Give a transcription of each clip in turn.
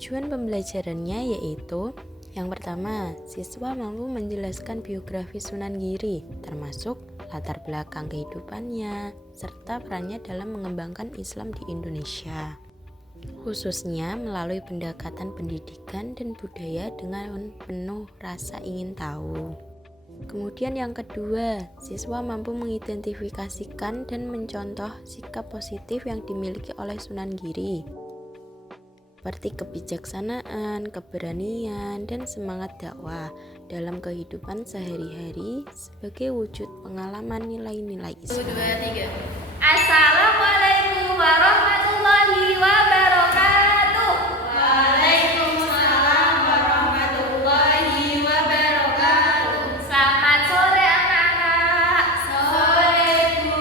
Tujuan pembelajarannya yaitu yang pertama, siswa mampu menjelaskan biografi Sunan Giri, termasuk latar belakang kehidupannya, serta perannya dalam mengembangkan Islam di Indonesia, khususnya melalui pendekatan pendidikan dan budaya dengan penuh rasa ingin tahu. Kemudian yang kedua, siswa mampu mengidentifikasikan dan mencontoh sikap positif yang dimiliki oleh Sunan Giri, seperti kebijaksanaan, keberanian, dan semangat dakwah dalam kehidupan sehari-hari sebagai wujud pengalaman nilai-nilai Islam. 1, 2, 3. Assalamualaikum warahmatullahi wabarakatuh. Waalaikumsalam warahmatullahi wabarakatuh. Selamat sore anak-anak. Sore Bu.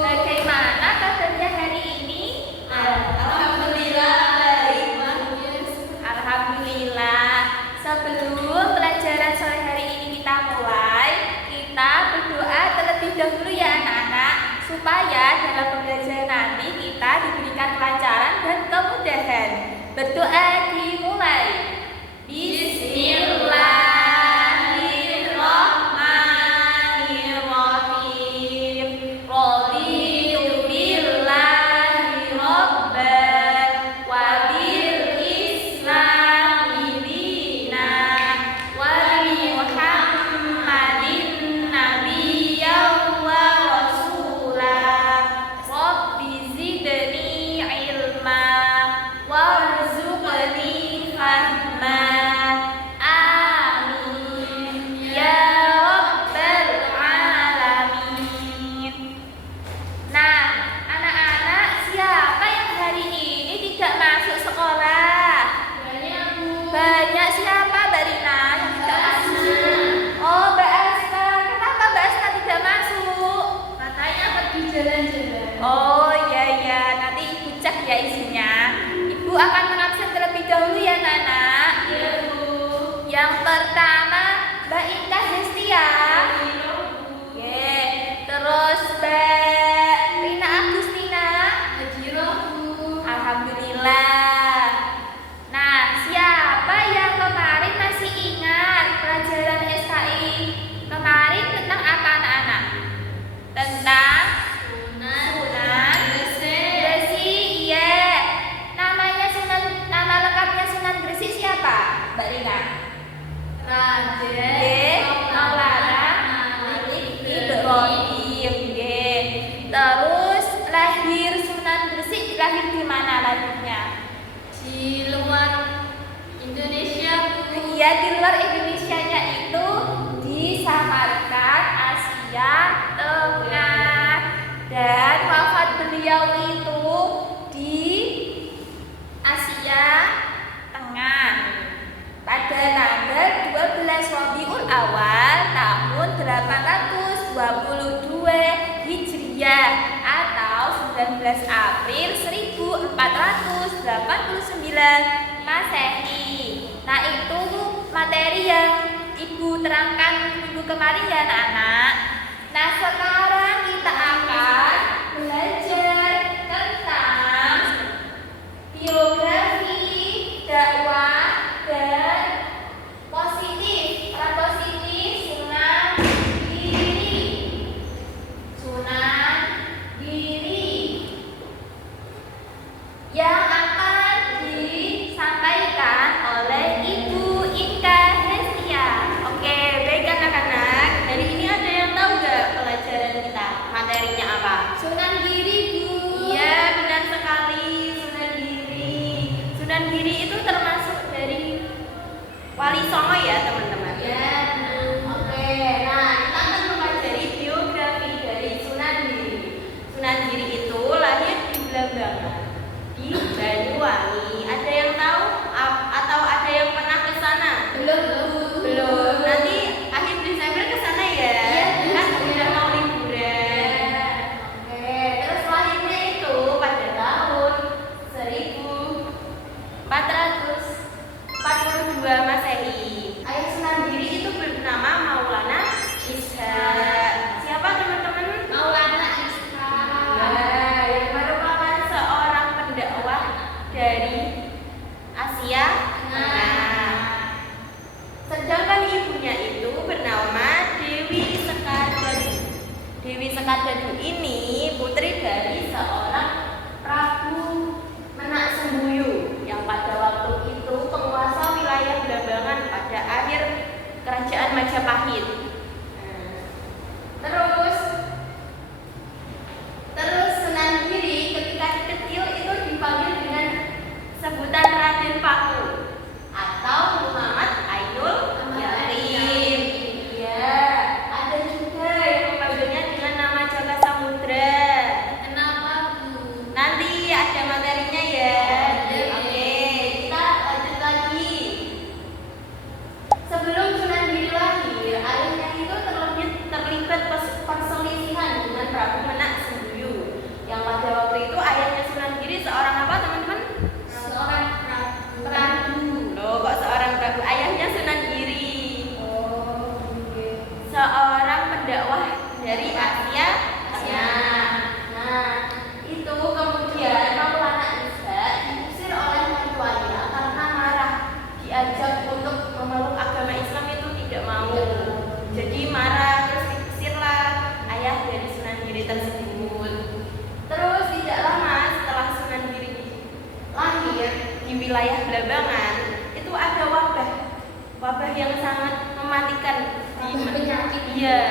Bagaimana kabarnya hari ini? Alhamdulillah baik bagus. Alhamdulillah. Sebelum pelajaran sore hari ini kita mulai, kita berdoa terlebih dahulu ya anak-anak, supaya dalam pembelajaran nanti kita diberikan kelancaran dan kemudahan. Berdoa dimulai. Bismillahirrahmanirrahim. Raditu billahi rabban wa bil islami dinan wa bi Muhammadin nabiyyan wa rasulah. Rabbi zidni ilma warzuqni fahma. Amin ya rabbal alamin. Nah, anak-anak, siapa yang hari ini tidak masuk sekolah? Banyak siapa, Mbak Rina, yang tidak masuk? Oh, Mbak Asta. Kenapa Mbak Asta tidak masuk? Katanya pergi jalan-jalan. Oh iya, nanti Ibu cek ya isinya. Ibu akan mengabsen terlebih dahulu ya, Nana. Iya, Bu. Yang pertama, Mbak Indah Hestia. Oke. Terus Mbak Rina Agustina. Alhamdulillah. Nah, siapa yang kemarin masih ingat pelajaran SKI kemarin tentang apa anak-anak? Tentang Sunan Gresik. Iya. Nama lengkapnya Sunan Gresik siapa, Mbak Rina? Raden Maulana Malik Ibrahim. Terus lahir Sunan Gresik lahir di mana lahirnya? Di luar Indonesia. Iya, di luar Indonesianya itu di Samarkand, Asia Tengah. Dan wafat beliau itu di Asia Tengah pada tanggal 12 Rabiul Awal tahun 822 Hijriah atau 19 April 1489 Masehi. Nah, itu materi yang Ibu terangkan minggu kemarin ya anak-anak. Nah, sekarang kita akan belajar tentang biografi, dakwah, dan peran positif Sunan Giri. Sunan Giri yang akan disampaikan oleh Ibu Inka Hestia. Oke, baik anak-anak. Hari ini ada yang tahu nggak pelajaran kita? Materinya apa? Sunan Giri, Bu. Iya, benar sekali. Sunan Giri. Sunan Giri itu termasuk dari Wali Songo ya, teman-teman. Ya. Oke, nah kita akan mempelajari biografi dari Sunan Giri. Sunan Giri itu lahir di Blambangan, di Banyuwangi. Ada yang tahu atau ada yang pernah ke sana? Belum. Nanti akhir Desember ke sana ya. Kan udah mau liburan. Oke, terus lahirnya itu pada tahun 1442 Masehi. Ayah Sunan Giri itu bernama Maulana Ishaq. Siapa teman-teman? Maulana Ishaq. Nah, yang merupakan seorang pendakwah dari Asia Paku atau Muhammad Ainul Yakin. Iya, ada juga yang memanggilnya dengan nama Jaka Samudra. Kenapa, Bu? Nanti ada materinya ya. Oke, kita lanjut lagi. Sebelum Sunan Giri lahir, ayahnya itu terlibat perselisihan dengan Prabu Menak Sembuyu. Yang pada waktu itu ayahnya Sunan Giri seorang apa, teman-teman? Seorang Prabu. Loh, kok seorang Prabu? Ayahnya Sunan Giri. Seorang pendakwah dari Asia Tengah. Nah, itu kemudian Maulana Isa diusir oleh mertuanya karena marah. Diajak untuk memeluk agama Islam itu tidak mau. Jadi marah, terus diusirlah ayah dari Sunan Giri tersebut. Terus tidak lama setelah Sunan Giri lahir di wilayah Blambangan, itu ada wabah yang sangat mematikan di penyakit. Iya.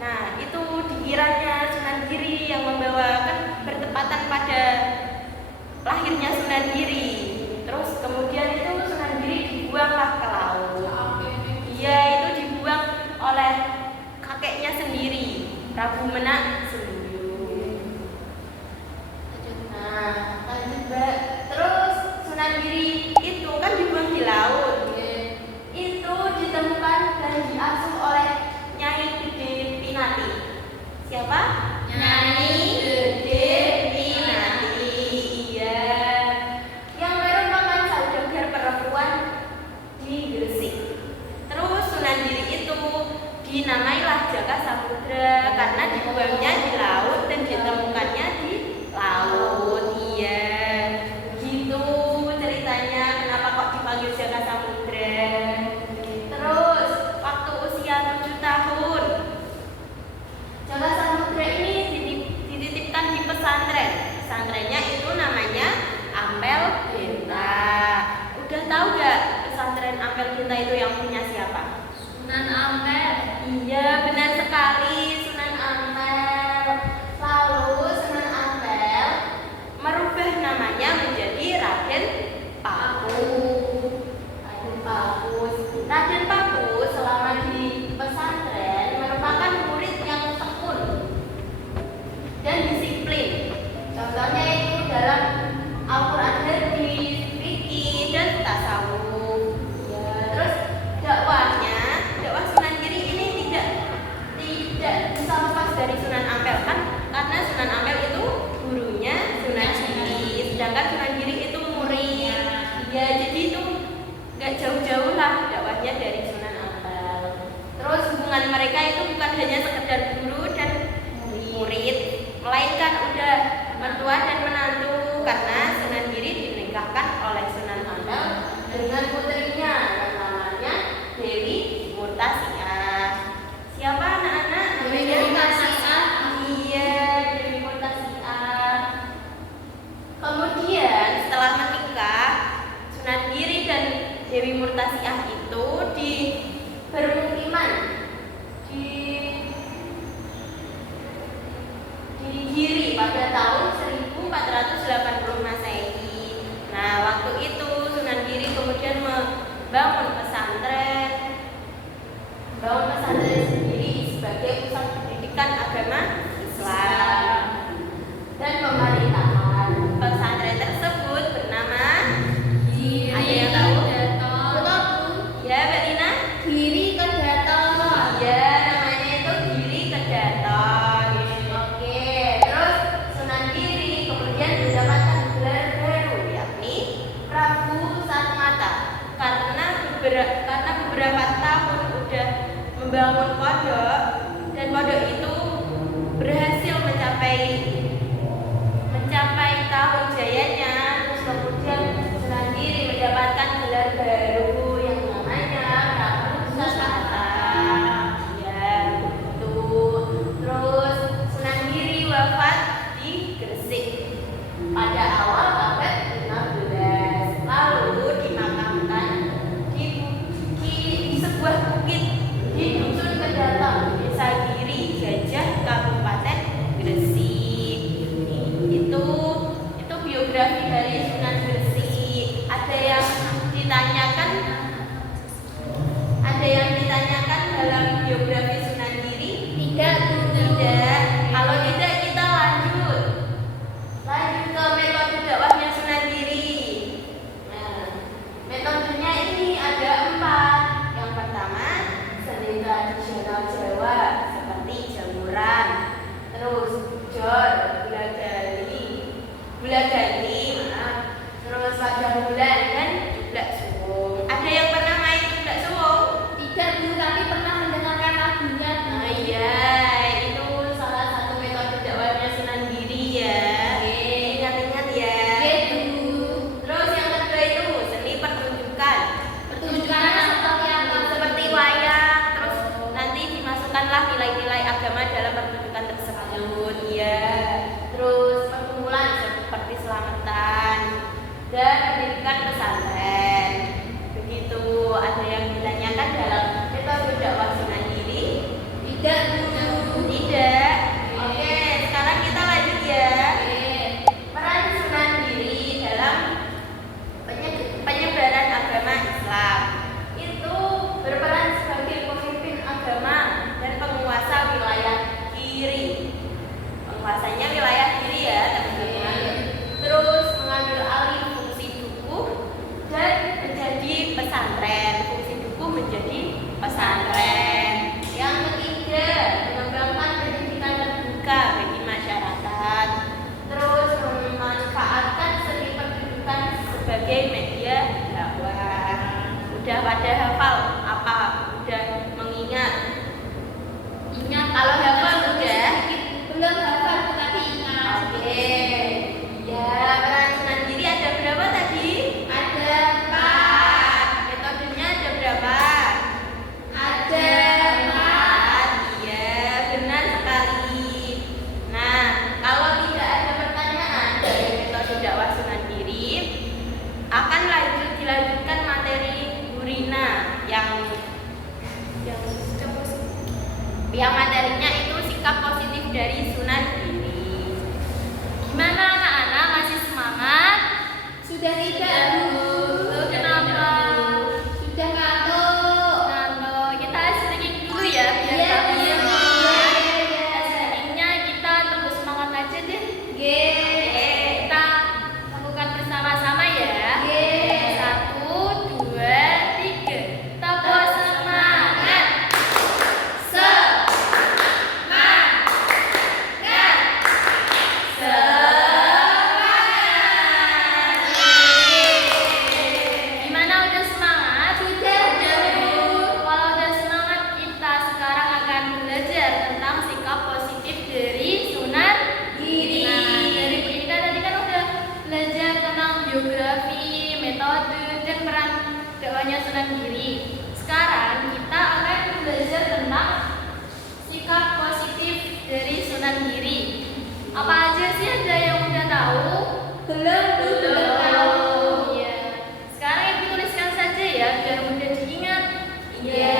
Nah, itu dikiranya Sunan Giri yang membawa, kan bertepatan pada lahirnya Sunan Giri. Terus kemudian itu Sunan Giri dibuanglah ke laut. Iya, itu dibuang oleh kakeknya sendiri, Prabu Menak Sembuyu. Nah, lanjut Mbak. Terus Sunan Giri itu kan dibuang di laut. Itu ditemukan dan diasuh oleh Nyai Gede Pinati. Siapa? Nyai Gede Pinati. Iya. Yang merupakan saudagar perempuan di Gresik. Terus Sunan Giri itu dinamailah Jaka Samudra karena dibuangnya di laut dan ditemukannya di laut. Iya. Gitu ceritanya kenapa kok dipanggil Jaka Samudra. Terus waktu usia 7 tahun Jaka Samudra ini dititipkan di pesantren. Pesantrennya itu namanya Ampel Benta. Udah tahu gak pesantren Ampel Benta itu yang punya siapa? Sunan Ampel. Iya, benar sekali, Sunan Ampel. Lalu Sunan Ampel merubah namanya menjadi Raden Paku. Raden Paku selama di pesantren merupakan murid yang tekun dan disiplin. Contohnya itu dalam Al-Quran, hadis, fikih, dan tasawuf. Ya, terus dakwah Sunan Giri ini tidak bisa lepas dari Sunan Ampel, kan karena Sunan Ampel itu gurunya Sunan Giri, sedangkan Sunan Giri itu murid. Ya, jadi itu nggak jauh-jauh lah dakwahnya dari Sunan Ampel. Terus hubungan mereka itu bukan hanya sekedar guru dan murid, melainkan udah mertua dan menantu, karena Sunan Giri dinikahkan oleh Sunan Ampel dengan putrinya yang namanya Dewi Murtasiah. Siapa anak-anak? Dewi Murtasiah. Iya, Dewi Murtasiah. Kemudian setelah menikah, Sunan Giri dan Dewi Murtasiah itu bermukiman di Giri pada tahun 1480 Masehi. Nah, waktu itu Sunan Giri kemudian membangun pesantren sendiri sebagai pusat pendidikan agama Islam dan pemerintahan. Pesantren tersebut bernama Giri Ada yang tahu? Kedaton. Ya, Mbak Rina? Giri Kedaton. Ya, namanya itu Giri Kedaton. Oke, terus Sunan Giri kemudian mendapatkan gelar baru, yakni Prabu Satmata, karena beberapa tahun udah membangun pondok, dan pondok itu berhasil mencapai tahun jayanya. Terus kemudian Sunan Giri mendapatkan gelar baru yang namanya Prabu Satmata. Ya, itu. Terus Sunan Giri wafat di Gresik pada awal abad 15. Lalu dimakamkan di sebuah bukit di Dusun Kedaton, Desa Giri, Gajah, Kabupaten Gresik. ditanyakan, ada yang ditanyakan dalam biografi Sunan Giri? Tidak, Tidak. Kalau tidak kita lanjut ke metode dakwahnya Sunan Giri. Nah, metodenya ini ada 4. Yang pertama, seni tradisional Jawa seperti jamuran, terus jor, gula gali, terus wajah bulan dan jublak suwung. Ada yang pernah main jublak suwung? Tidak, Bu, tapi pernah mendengarkan lagunya. Nah, iya, itu salah satu metode dakwahnya Sunan Giri ya. Ingat-ingat ya. Bu. Terus yang kedua itu seni pertunjukan. Pertunjukannya seperti apa? Seperti wayang, terus nanti dimasukkanlah nilai-nilai agama dalam pertunjukan tersebut. Iya. Terus perkumpulan seperti selamatan dan pendidikan pesantren. Begitu. Ada yang ditanyakan dalam metode dakwah Sunan Giri? Tidak, Bu. Tidak. Oke, sekarang kita lanjut ya. Oke. Peran Sunan Giri dalam penyebaran agama Islam itu berperan sebagai pemimpin agama dan penguasa wilayah Giri. Penguasanya wilayah Giri ya, teman-teman. Terus mengambil alih fungsi dukuh dan menjadi pesantren. Fungsi dukuh menjadi pesantren. Yang ketiga, mengembangkan pendidikan terbuka bagi masyarakat. Terus memanfaatkan seni pertunjukan sebagai media dakwah. Udah pada hafal apa? Udah mengingat? Ingat, Kalau hafal udah? belum hafal tapi ingat. Oke. Ya, peran Sunan Giri ada berapa tadi? Ada 4. Metodenya ada berapa? Ada 4. Iya, benar sekali. Nah, kalau tidak ada pertanyaan dari metode dakwah Sunan Giri, akan dilanjutkan materi Burina yang materinya itu sikap positif dari Sunan Giri. Gimana anak-anak, masih semangat? Sudah tidak, Bu. Kenapa? Sudah ngantuk. Ngantuk. Kita stretching dulu ya biar Iya, lebih iya, semangat. iya. Stretchingnya kita tunggu semangat aja deh. Oke. Kita lakukan bersama-sama ya. Oke. 1, 2, 3. Tepuk semangat. Gimana, udah semangat? Sudah, Bu. Kalau udah semangat, kita sekarang akan belajar tentang sikap positif dari Sunan Giri. Nah, dari Bu Ika tadi kan udah belajar tentang biografi, metode, dan peran dakwahnya Sunan Giri. Sekarang kita akan belajar tentang sikap positif dari Sunan Giri. Apa aja sih, ada yang udah tahu? Belum, Bu. Belum tahu. Iya. Sekarang Ibu tuliskan saja ya biar mudah diingat. Iya.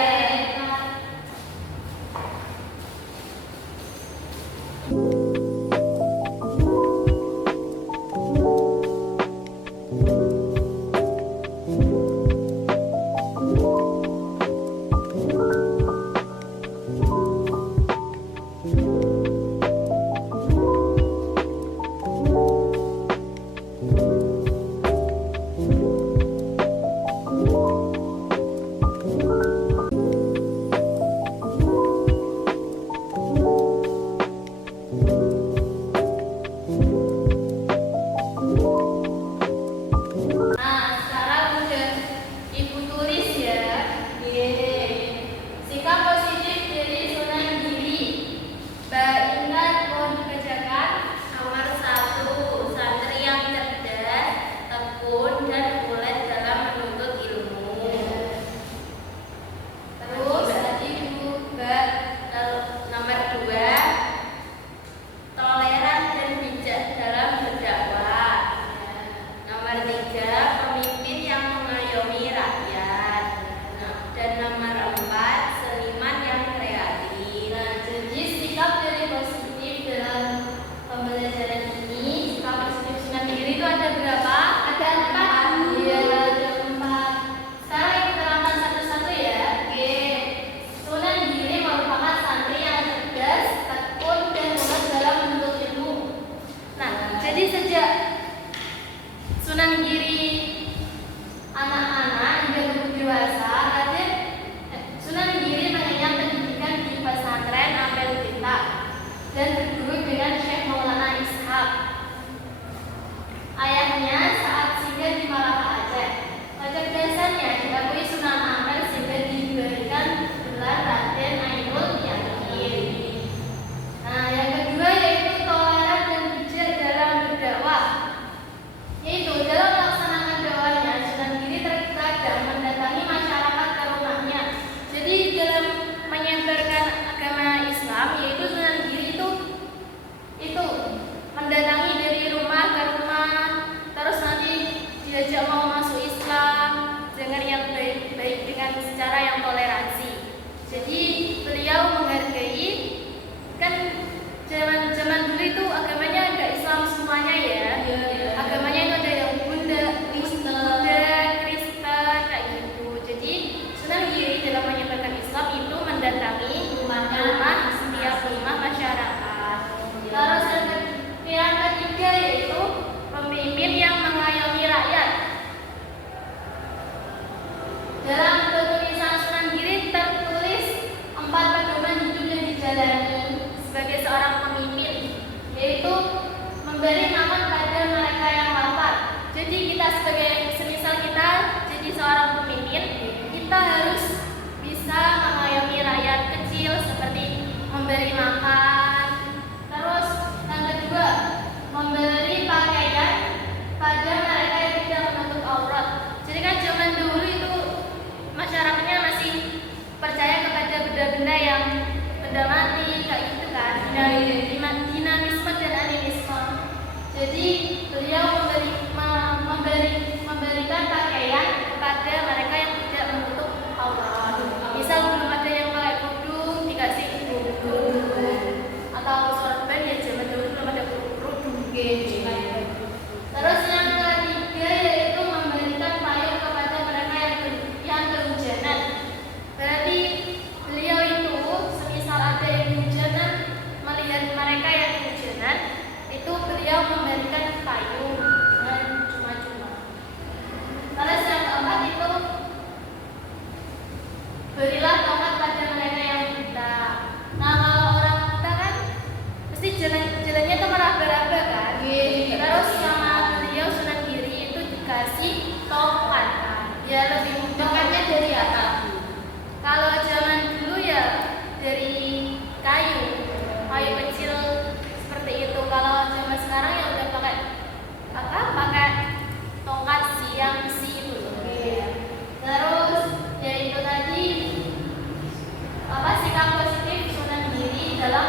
dewasa, Sunan Giri mengenyam pendidikan di pesantren Ampel Beta dan berguru dengan Syekh Maulana Ishaq. Ayahnya saat singgah di Malaka Aceh, kecerdasannya diakui Sunan Ampel sehingga diberikan gelar Raden Ainul Yakin. Nah, yang kedua yaitu toleran dan bijak dalam berdakwah. Yaitu dalam melaksanakan dakwahnya, Sunan Giri terkadang mendatangi masyarakat ke rumahnya. Jadi dalam menyebarkan agama Islam, yaitu Sunan Giri itu mendatangi dari rumah ke rumah, terus nanti diajak mau masuk Islam dengan yang baik-baik dengan secara yang toleransi. Jadi beliau menghargai, kan zaman dulu itu agamanya agak Islam semuanya ya. Agamanya itu ada yang Buddha, Kristen kayak gitu. Jadi Sunan Giri dalam menyebarkan Islam itu mendatangi rumah setiap rumah masyarakat. Terus yang ketiga yaitu pemimpin yang mengayomi rakyat. Dalam tulisan Sunan Giri tertulis 4 pedoman hidup yang dijalani sebagai seorang pemimpin, yaitu memberi makan pada mereka yang lapar. Jadi kita semisal kita jadi seorang pemimpin, kita harus bisa mengayomi rakyat kecil seperti memberi makan. Terus yang kedua, memberi pakaian pada mereka yang tidak menutup aurat. Jadi kan zaman dulu itu masyarakatnya masih percaya kepada benda-benda yang benda mati kayak gitu kan, dinamisme dan animisme. Jadi beliau memberikan pakaian kepada mereka yang tidak menutup aurat. Misal belum ada yang pakai kerudung, dikasih kerudung, atau sorban ya zaman dulu belum ada kerudung gitu. Terus yang ketiga yaitu memberikan payung kepada mereka yang kehujanan. Berarti beliau itu semisal ada yang kehujanan, melihat mereka yang kehujanan, itu beliau memberikan payung dan cuma-cuma. Terus yang keempat itu berilah tongkat pada mereka yang buta. Nah, kalau orang buta kan pasti jalannya itu meraba-raba kan. Terus sama beliau Sunan Giri itu dikasih tongkat. Ya lebih mudah. Tongkatnya dari apa? Kalau zaman dulu ya dari kayu kecil seperti itu. Kalau zaman sekarang ya udah pakai tongkat yang besi itu. Terus ya itu tadi sikap positif Sunan Giri dalam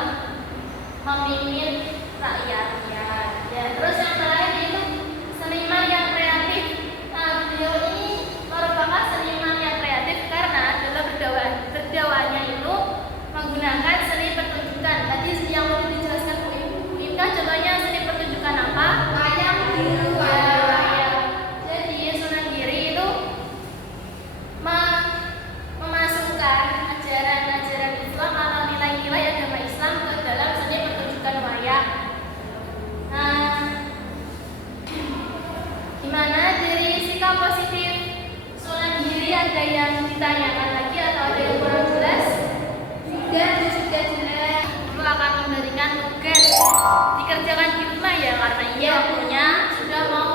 memimpin rakyatnya. Ya, terus yang terakhir itu seniman yang kreatif. Nah, beliau ini merupakan seniman yang kreatif karena dalam berdakwahnya itu menggunakan seni pertunjukan. Tadi yang mau dijelaskan Bu Imka, contohnya seni pertunjukan apa? Wayang biru. Jadi Sunan Giri itu memasukkan ajaran-ajaran Islam atau nilai-nilai agama Islam ke dalam seni pertunjukan wayang. Nah, gimana dari sikap positif Sunan Giri, ada yang ditanyakan lagi atau ada yang kurang jelas? Sudah jelas. Ibu akan memberikan tugas dikerjakan di rumah ya, karena ini waktunya sudah mau